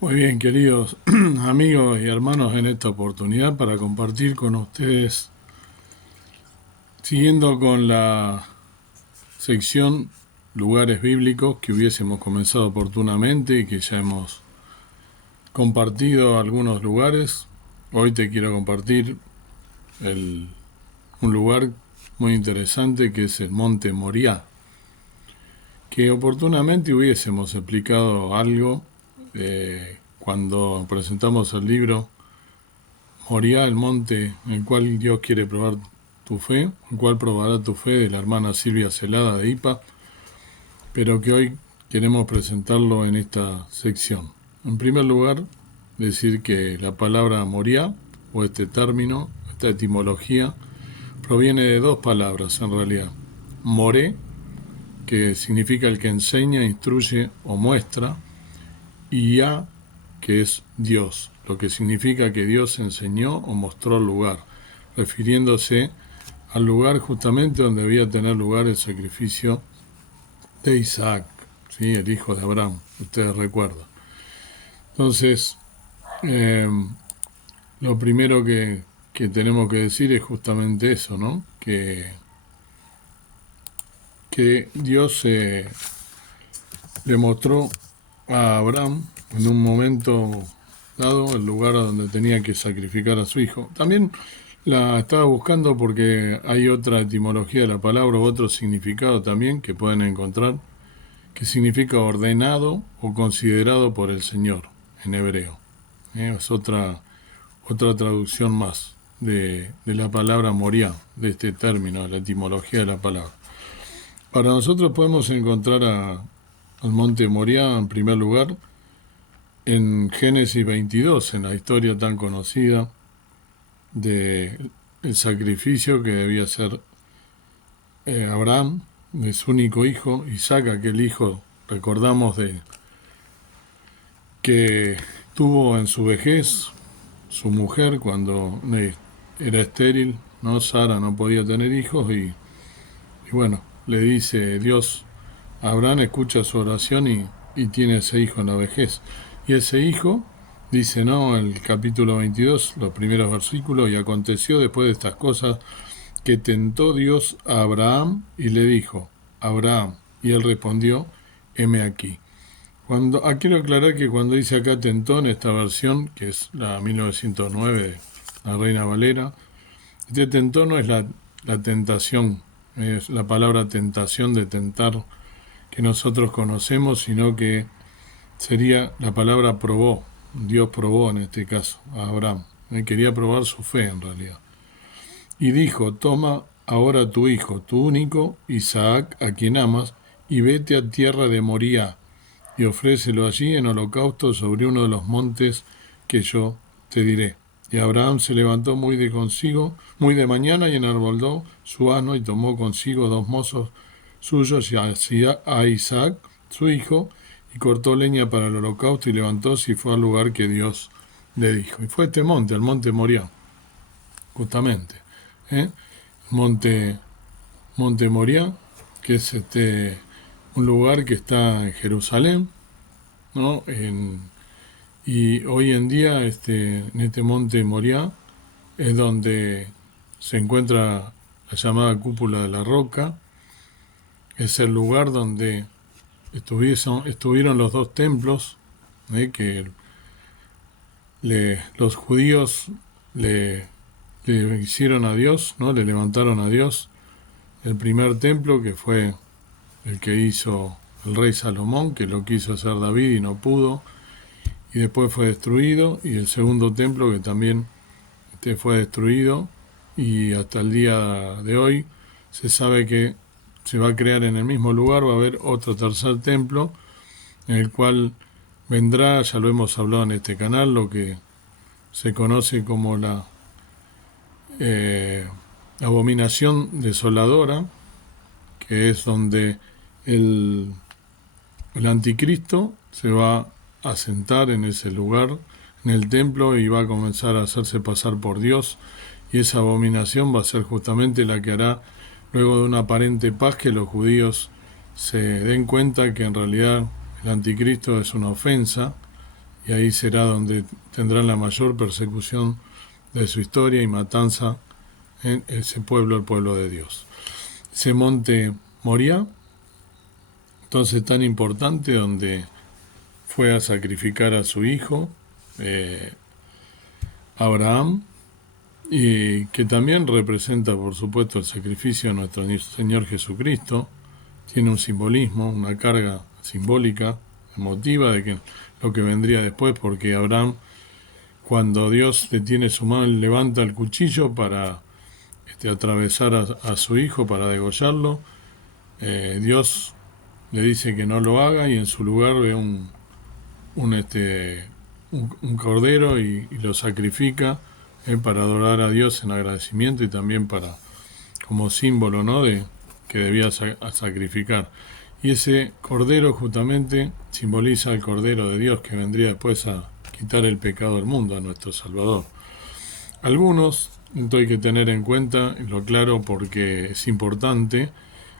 Muy bien, queridos amigos y hermanos, en esta oportunidad para compartir con ustedes, siguiendo con la sección lugares bíblicos que hubiésemos comenzado oportunamente y que ya hemos compartido algunos lugares. Hoy te quiero compartir el- un lugar muy interesante que es el Monte Moriah, que oportunamente hubiésemos explicado algo cuando presentamos el libro Moriah, el monte en el cual Dios quiere probar tu fe, el cual probará tu fe, de la hermana Silvia Celada de IPA, pero que hoy queremos presentarlo en esta sección. En primer lugar, decir que la palabra Moriah, o este término, esta etimología, proviene de dos palabras en realidad. Moré, que significa el que enseña, instruye o muestra, y Yah, que es Dios, lo que significa que Dios enseñó o mostró el lugar, refiriéndose al lugar justamente donde debía tener lugar el sacrificio de Isaac, ¿sí? El hijo de Abraham, ustedes recuerdan. Entonces, eh, lo primero que tenemos que decir es justamente eso, ¿no? Que Dios le mostró a Abraham en un momento dado el lugar donde tenía que sacrificar a su hijo. También la estaba buscando porque hay otra etimología de la palabra, otro significado también que pueden encontrar, que significa ordenado o considerado por el Señor en hebreo. Es otra traducción más de la palabra Moriah, de este término, de la etimología de la palabra. Para nosotros podemos encontrar al monte Moriah en primer lugar en Génesis 22, en la historia tan conocida de el sacrificio que debía hacer Abraham de su único hijo, Isaac, aquel hijo, recordamos, de que tuvo en su vejez su mujer cuando era estéril, ¿no? Sara no podía tener hijos y bueno, le dice Dios a Abraham, escucha su oración y tiene ese hijo en la vejez. Y ese hijo, dice, ¿no? El capítulo 22, los primeros versículos, y aconteció después de estas cosas que tentó Dios a Abraham y le dijo, Abraham, y él respondió, heme aquí. Quiero aclarar que cuando dice acá tentó en esta versión, que es la 1909 de la Reina Valera, este tentó no es la tentación, es la palabra tentación de tentar que nosotros conocemos, sino que sería la palabra probó. Dios probó en este caso a Abraham. Él quería probar su fe en realidad. Y dijo, toma ahora tu hijo, tu único, Isaac, a quien amas, y vete a tierra de Moriah, y ofrécelo allí en holocausto sobre uno de los montes que yo te diré. Y Abraham se levantó muy de mañana, y enarboldó su asno, y tomó consigo dos mozos suyos y a Isaac, su hijo, y cortó leña para el holocausto, y levantóse y fue al lugar que Dios le dijo. Y fue este monte, el monte Moriah, justamente. ¿eh? Monte, monte Moriah, que es un lugar que está en Jerusalén, ¿no? Y hoy en día en este monte Moriah es donde se encuentra la llamada cúpula de la roca. Es el lugar donde estuvieron los dos templos que los judíos le, le hicieron a Dios, ¿no? Le levantaron a Dios. El primer templo, que fue el que hizo el rey Salomón, que lo quiso hacer David y no pudo, y después fue destruido, y el segundo templo, que también fue destruido, y hasta el día de hoy se sabe que se va a crear en el mismo lugar, va a haber otro tercer templo, en el cual vendrá, ya lo hemos hablado en este canal, lo que se conoce como la abominación desoladora, que es donde el, el anticristo se va a sentar en ese lugar, en el templo, y va a comenzar a hacerse pasar por Dios, y esa abominación va a ser justamente la que hará, luego de una aparente paz, que los judíos se den cuenta que en realidad el anticristo es una ofensa, y ahí será donde tendrán la mayor persecución de su historia y matanza en ese pueblo, el pueblo de Dios. Ese monte Moriah, entonces tan importante, donde fue a sacrificar a su hijo, eh, Abraham, y que también representa, por supuesto, el sacrificio de nuestro Señor Jesucristo. Tiene un simbolismo, una carga simbólica, emotiva, de que lo que vendría después, porque Abraham, cuando Dios detiene su mano, levanta el cuchillo para atravesar a su hijo, para degollarlo. Dios le dice que no lo haga y en su lugar ve un, este, un cordero y lo sacrifica, para adorar a Dios en agradecimiento y también para como símbolo, ¿no?, de que debía sacrificar. Y ese cordero justamente simboliza el cordero de Dios que vendría después a quitar el pecado del mundo, a nuestro Salvador. Algunos, esto hay que tener en cuenta, y lo aclaro porque es importante,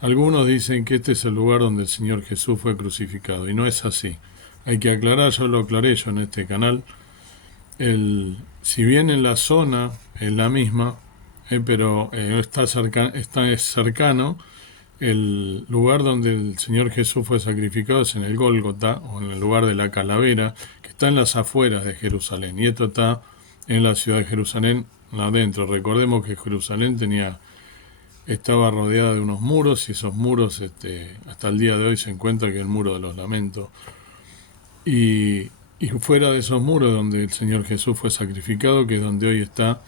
algunos dicen que este es el lugar donde el Señor Jesús fue crucificado, y no es así. Hay que aclarar, yo lo aclaré yo en este canal, si bien en la zona es la misma, pero está cercano, el lugar donde el Señor Jesús fue sacrificado es en el Gólgota, o en el lugar de la calavera, que está en las afueras de Jerusalén, y esto está en la ciudad de Jerusalén, adentro. Recordemos que Jerusalén estaba rodeada de unos muros, y esos muros hasta el día de hoy se encuentra, que es el muro de los lamentos. Y fuera de esos muros donde el Señor Jesús fue sacrificado, que es donde hoy está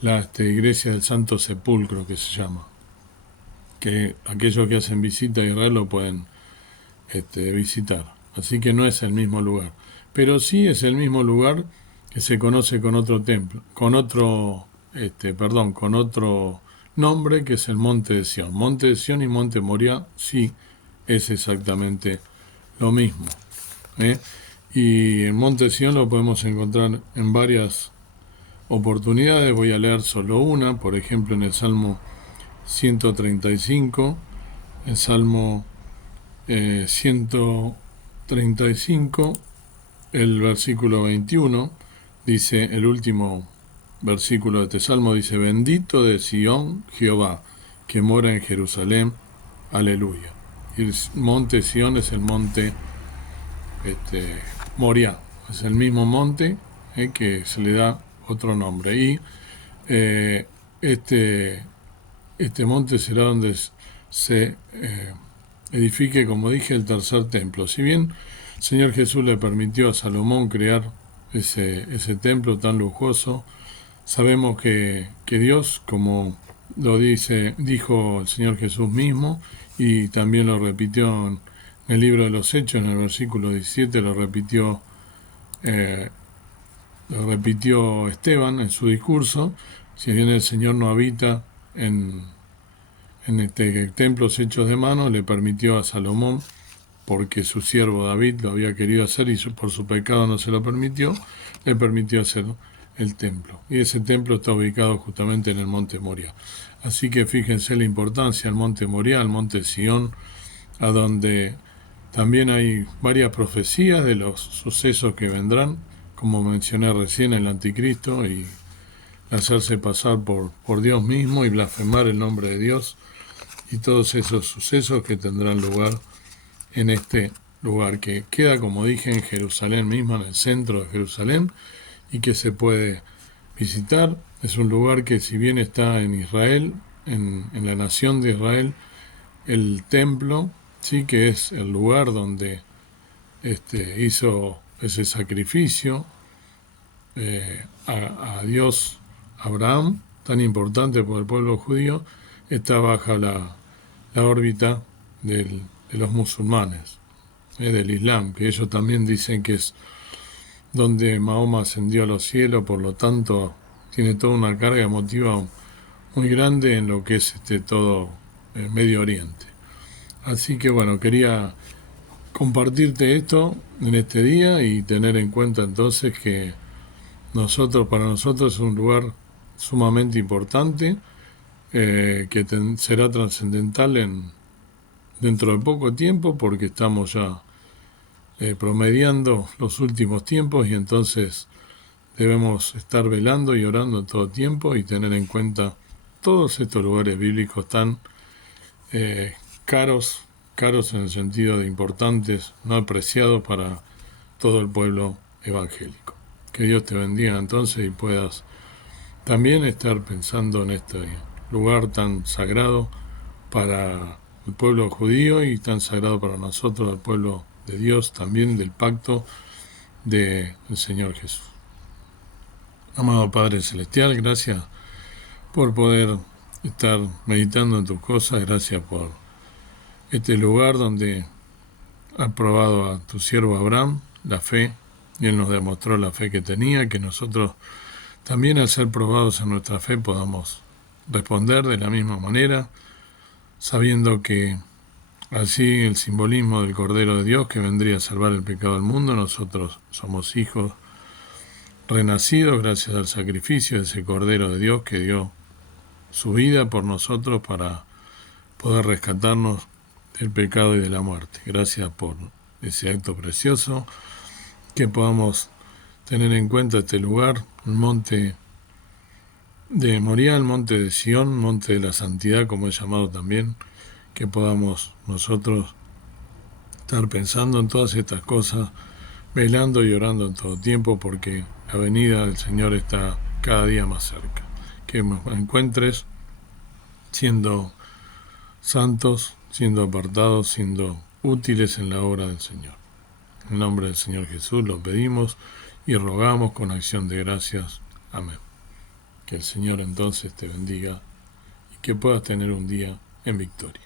la iglesia del Santo Sepulcro, que se llama, que aquellos que hacen visita a Israel lo pueden visitar. Así que no es el mismo lugar, pero sí es el mismo lugar que se conoce con otro templo, con otro nombre, que es el Monte de Sión. Monte de Sión y Monte Moriah sí es exactamente lo mismo, ¿eh? Y el Monte Sión lo podemos encontrar en varias oportunidades. Voy a leer solo una, por ejemplo en el Salmo 135, el Salmo 135, el versículo 21, dice, el último versículo de este Salmo dice, bendito de Sión Jehová, que mora en Jerusalén, aleluya. Y el monte Sión es el monte Moriah, es el mismo monte, que se le da otro nombre. Y eh, este, este monte será donde se edifique, como dije, el tercer templo. Si bien el Señor Jesús le permitió a Salomón crear ese templo tan lujoso, sabemos que Dios, como dijo el Señor Jesús mismo, y también lo repitió en el libro de los Hechos, en el versículo 17, lo repitió Esteban en su discurso. Si bien el Señor no habita en templos hechos de mano, le permitió a Salomón, porque su siervo David lo había querido hacer y por su pecado no se lo permitió, le permitió hacer el templo. Y ese templo está ubicado justamente en el monte Moriah. Así que fíjense la importancia del monte Moriah, el monte Sión, a donde también hay varias profecías de los sucesos que vendrán, como mencioné recién, el anticristo y hacerse pasar por Dios mismo y blasfemar el nombre de Dios, y todos esos sucesos que tendrán lugar en este lugar, que queda, como dije, en Jerusalén misma, en el centro de Jerusalén, y que se puede visitar. Es un lugar que, si bien está en Israel, en la nación de Israel, el templo, sí, que es el lugar donde hizo ese sacrificio a Dios Abraham, tan importante por el pueblo judío, está bajo la órbita de los musulmanes, del Islam, que ellos también dicen que es donde Mahoma ascendió a los cielos, por lo tanto tiene toda una carga emotiva muy grande en lo que es todo Medio Oriente. Así que bueno, quería compartirte esto en este día y tener en cuenta entonces que para nosotros es un lugar sumamente importante, que será trascendental dentro de poco tiempo, porque estamos ya promediando los últimos tiempos, y entonces debemos estar velando y orando en todo tiempo y tener en cuenta todos estos lugares bíblicos tan caros en el sentido de importantes, no apreciados para todo el pueblo evangélico. Que Dios te bendiga entonces y puedas también estar pensando en este lugar tan sagrado para el pueblo judío y tan sagrado para nosotros, el pueblo de Dios, también del pacto del Señor Jesús. Amado Padre Celestial, gracias por poder estar meditando en tus cosas, gracias por este lugar donde has probado a tu siervo Abraham la fe, y él nos demostró la fe que tenía, que nosotros también al ser probados en nuestra fe podamos responder de la misma manera, sabiendo que así el simbolismo del Cordero de Dios que vendría a salvar el pecado del mundo, nosotros somos hijos renacidos gracias al sacrificio de ese Cordero de Dios que dio su vida por nosotros para poder rescatarnos del pecado y de la muerte. Gracias por ese acto precioso, que podamos tener en cuenta este lugar, el monte de Moriah, el monte de Sión, monte de la santidad, como es llamado también, que podamos nosotros estar pensando en todas estas cosas, velando y orando en todo tiempo, porque la venida del Señor está cada día más cerca. Que nos encuentres siendo santos, siendo apartados, siendo útiles en la obra del Señor. En el nombre del Señor Jesús lo pedimos y rogamos con acción de gracias. Amén. Que el Señor entonces te bendiga y que puedas tener un día en victoria.